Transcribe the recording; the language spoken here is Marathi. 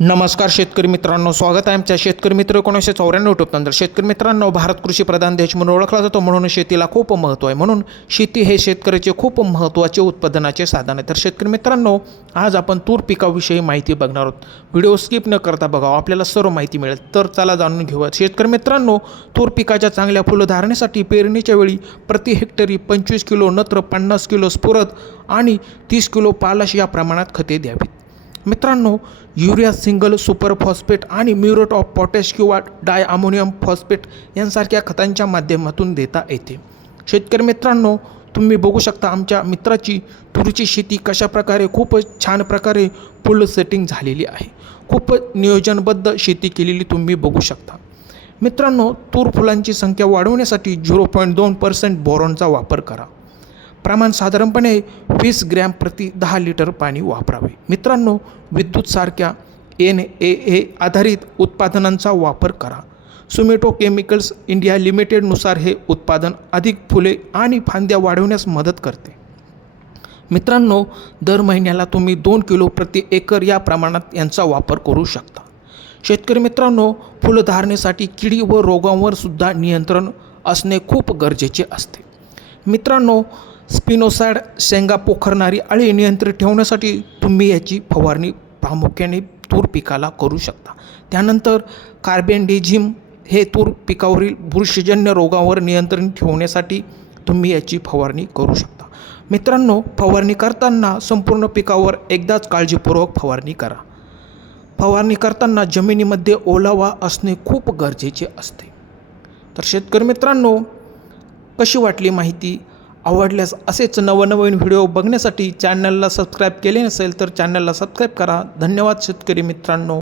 नमस्कार शेतकरी मित्रांनो, स्वागत आहे आमच्या शेतकरी मित्र 1994 यूट्यूब चॅनल। शेतकरी मित्रांनो, भारत कृषी प्रधान देश म्हणून ओळखला जातो, म्हणून शेतीला खूप महत्त्व आहे। म्हणून शेती हे शेतकऱ्याचे खूप महत्त्वाचे उत्पादनाचे साधन आहे। तर शेतकरी मित्रांनो, आज आपण तूर पिकाविषयी माहिती बघणार आहोत। व्हिडिओ स्किप न करता बघा, आपल्याला सर्व माहिती मिळेल। तर चला जाणून घेऊया। शेतकरी मित्रांनो, तूर पिकाच्या चांगल्या फुलधारणेसाठी पेरणीच्या वेळी प्रति हेक्टरी 25 किलो नत्र, 50 किलो स्फुरद आणि 30 किलो पालाश या प्रमाणात खते द्यावीत। मित्रांनो, युरिया सिंगल सुपर फॉस्फेट आणि म्युरेट ऑफ पोटॅश किंवा डाय अमोनियम फॉस्फेट यांसारख्या खतांच्या माध्यमातून देता येते। शेतकरी मित्रांनो, तुम्ही बघू शकता आमच्या मित्राची तुरीची शेती कशा प्रकारे खूपच छान प्रकारे फुल सेटिंग झालेली आहे। खूप नियोजनबद्ध शेती केलेली तुम्ही बघू शकता। मित्रांनो, तूर फुलांची संख्या वाढवण्यासाठी 0.2% बोरॉनचा वापर करा। प्रमाण साधारणपणे 20 ग्रॅम प्रति 10 लिटर पाणी वापरावे। मित्रांनो, विद्युतसारख्या NAA आधारित उत्पादनांचा वापर करा। सुमेटो केमिकल्स इंडिया लिमिटेडनुसार हे उत्पादन अधिक फुले आणि फांद्या वाढवण्यास मदत करते। मित्रांनो, दर महिन्याला तुम्ही 2 किलो प्रति एकर या प्रमाणात यांचा वापर करू शकता। शेतकरी मित्रांनो, फुलधारणेसाठी किडी व रोगांवर सुद्धा नियंत्रण असणे खूप गरजेचे असते। मित्रांनो, स्पिनोसाइड शेंगा पोखरणारी अळी नियंत्रित ठेवण्यासाठी तुम्ही याची फवारणी प्रामुख्याने तूर पिकाला करू शकता। त्यानंतर कार्बेंडिझिम हे तूर पिकावरील बुरशीजन्य रोगावर नियंत्रण ठेवण्यासाठी तुम्ही याची फवारणी करू शकता। मित्रांनो, फवारणी करताना संपूर्ण पिकावर एकदाच काळजीपूर्वक फवारणी करा। फवारणी करताना जमिनीमध्ये ओलावा असणे खूप गरजेचे असते। तर शेतकरी मित्रांनो, कशी वाटली माहिती? आवडल्यास असेच नवनवीन व्हिडिओ बघण्यासाठी चॅनलला सबस्क्राईब केले नसेल तर चॅनलला सबस्क्राईब करा। धन्यवाद शेतकरी मित्रांनो।